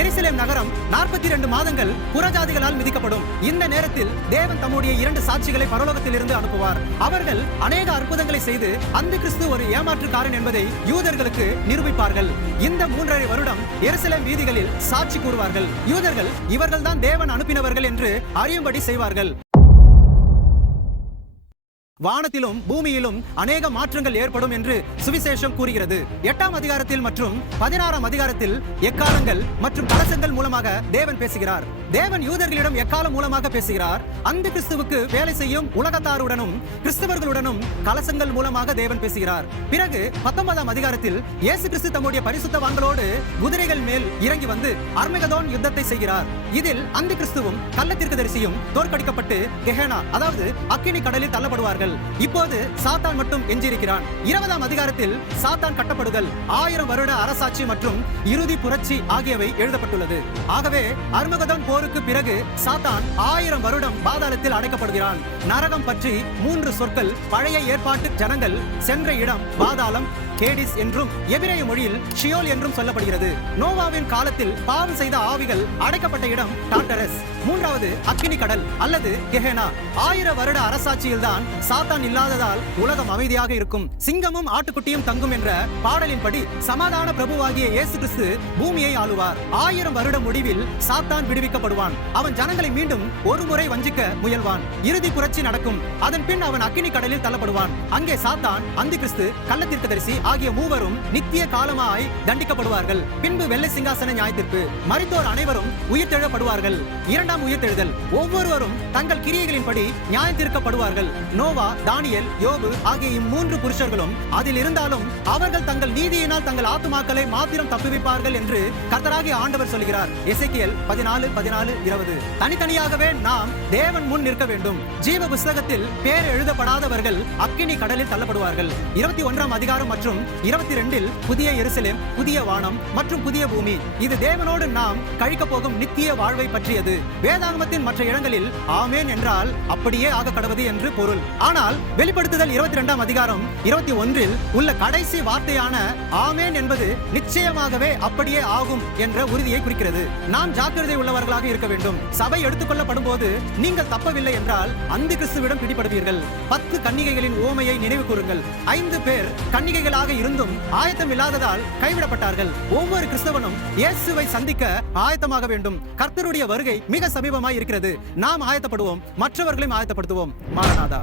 எருசலேம் நகரம் 42 மாதங்கள் புறஜாதிகளால் மிதிக்கப்படும். இந்த நேரத்தில் தேவன் தம்முடைய 2 சாட்சிகளை பரலோகத்திலிருந்து அனுப்புவார். அவர்கள் அநேக அற்புதங்களை செய்து அந்த கிறிஸ்து ஒரு ஏமாற்றுக்காரன் என்பதை யூதர்களுக்கு நிரூபிப்பார்கள். இந்த 3.5 வருடம் எருசலேம் வீதிகளில் சாட்சி கூறுவார்கள். யூதர்கள் இவர்கள்தான் தேவன் அனுப்பினவர்கள் என்று அறியும்படி செய்வார்கள். வானத்திலும் பூமியிலும் அநேக மாற்றங்கள் ஏற்படும் என்று சுவிசேஷம் கூறுகிறது. 8ஆம் அதிகாரத்தில் மற்றும் 16ஆம் அதிகாரத்தில் எக்காலங்கள் மற்றும் கலசங்கள் மூலமாக தேவன் பேசுகிறார். தேவன் யூதர்களிடம் எக்காலம் மூலமாக பேசுகிறார். அந்த கிறிஸ்துவுக்கு வேலை செய்யும் உலகத்தாருடனும் கிறிஸ்தவர்களுடனும் கலசங்கள் மூலமாக தேவன் பேசுகிறார். பிறகு 19ஆம் அதிகாரத்தில் இயேசு கிறிஸ்து தம்முடைய பரிசுத்தவான்களோடு குதிரைகள் மேல் இறங்கி வந்து அர்மகதோன் யுத்தத்தை செய்கிறார். இதில் அந்த கிறிஸ்துவும் கள்ள தீர்க்கதரிசியும் தோற்கடிக்கப்பட்டு கெஹேனா அதாவது அக்கினி கடலில் தள்ளப்படுவார்கள். இப்போது சாத்தான் மட்டும் எஞ்சியிருக்கிறான். 20ஆம் அதிகாரத்தில் சாத்தான் கட்டப்படுதல், 1000 வருட அரசாட்சி மற்றும் இறுதி புரட்சி ஆகியவை எழுதப்பட்டுள்ளது. ஆகவே அர்மகதோன் போருக்கு பிறகு சாத்தான் 1000 வருடம் பாதாளத்தில் அடைக்கப்படுகிறான். நரகம் பற்றி 3 சொற்கள் பழைய ஏற்பாட்டு ஜனங்கள் சென்ற இடம் பாதாளம், கேடிஸ் என்றும் எபிரேய மொழியில் ஷியோல் என்றும் சொல்லப்படுகிறது. நோவாவின் காலத்தில் பாவம் செய்த ஆவிகள் அடைக்கப்பட்ட இடம் டார்டரஸ். 3வது அக்கினி கடல் அல்லது கெஹேனா. 1000 வருட அரசாட்சியில் தான் சாத்தான் இல்லாததால் உலகம் அமைதியாக இருக்கும். சிங்கமும் ஆட்டுக்குட்டியும் தங்கும் என்ற பாடலின்படி சமாதான பிரபுவாகிய இயேசு கிறிஸ்து பூமியை ஆளுவார். 1000 வருட முடிவில் சாத்தான் விடுவிக்கப்படுவான். அவன் ஜனங்களை மீண்டும் ஒரு முறை வஞ்சிக்க முயல்வான். இறுதி புரட்சி நடக்கும். அதன் பின் அவன் அக்கினி கடலில் தள்ளப்படுவான். அங்கே சாத்தான், அந்தி கிறிஸ்து, கள்ள தீர்க்கதரிசி ஆகிய மூவரும் நித்திய காலமாய் தண்டிக்கப்படுவார்கள். பின்பு வெள்ளை சிங்காசன நியாயத்தீர்ப்பு. மரித்தோர் அனைவரும் உயிர்த்தெழப்படுவார்கள். 2ஆம் உயிர்த்தெழுதல். ஒவ்வொருவரும் தங்கள் கிரியைகளின்படி நியாயத்தீர்க்கப்படுவார்கள். நோவா, தானியேல், யோபு ஆகிய 3 புருஷர்களும் அதில் இருந்தாலும் அவர்கள் தங்கள் நீதியினால் தங்கள் ஆத்துமாக்களை மாத்திரம் தப்புவிப்பார்கள் என்று கர்த்தராகிய ஆண்டவர் சொல்கிறார். எசேக்கியேல் 14:14-20. தனித்தனியாகவே நாம் தேவன் முன் நிற்க வேண்டும். ஜீவ புஸ்தகத்தில் பேர் எழுதப்படாதவர்கள் அக்கினி கடலில் தள்ளப்படுவார்கள். 21ஆம் அதிகாரம் மற்றும் 22இல் புதிய எருசலேம், புதிய வானம் மற்றும் புதிய பூமி. இது தேவனோடு நாம் கழிக்க போகும் நித்திய வாழ்வை பற்றியது. வேதாகமத்தின் மற்ற இடங்களில் ஆமேன் என்றால் அப்படியே ஆக கடவது என்று பொருள். ஆனால் வெளிப்படுத்துதல் 22ஆம் அதிகாரம் 21இல் உள்ள கடைசி வார்த்தையான ஆமேன் என்பது நிச்சயமாகவே அப்படியே ஆகும் என்ற உறுதியை குறிக்கிறது. நாம் ஜாக்கிரதை உள்ளவர்களாக இருக்க வேண்டும். சபை எடுத்துக்கொள்ளப்படும் போது நீங்கள் தப்பவில்லை என்றால் அந்த கிறிஸ்துவிடம் பிடிபடுவீர்கள். 10 கன்னிகைகளின் ஓமையை நினைவு கூறுங்கள். 5 பேர் கன்னிகைகளாக இருந்தும் ஆயத்தம் இல்லாததால் கைவிடப்பட்டார்கள். ஒவ்வொரு கிறிஸ்தவனும் இயேசுவை சந்திக்க ஆயத்தமாக வேண்டும். கர்த்தருடைய வருகை மிக சமீபமாய் இருக்கிறது. நாம் ஆயத்தப்படுவோம், மற்றவர்களையும் ஆயத்தப்படுத்துவோம். மாரநாதா.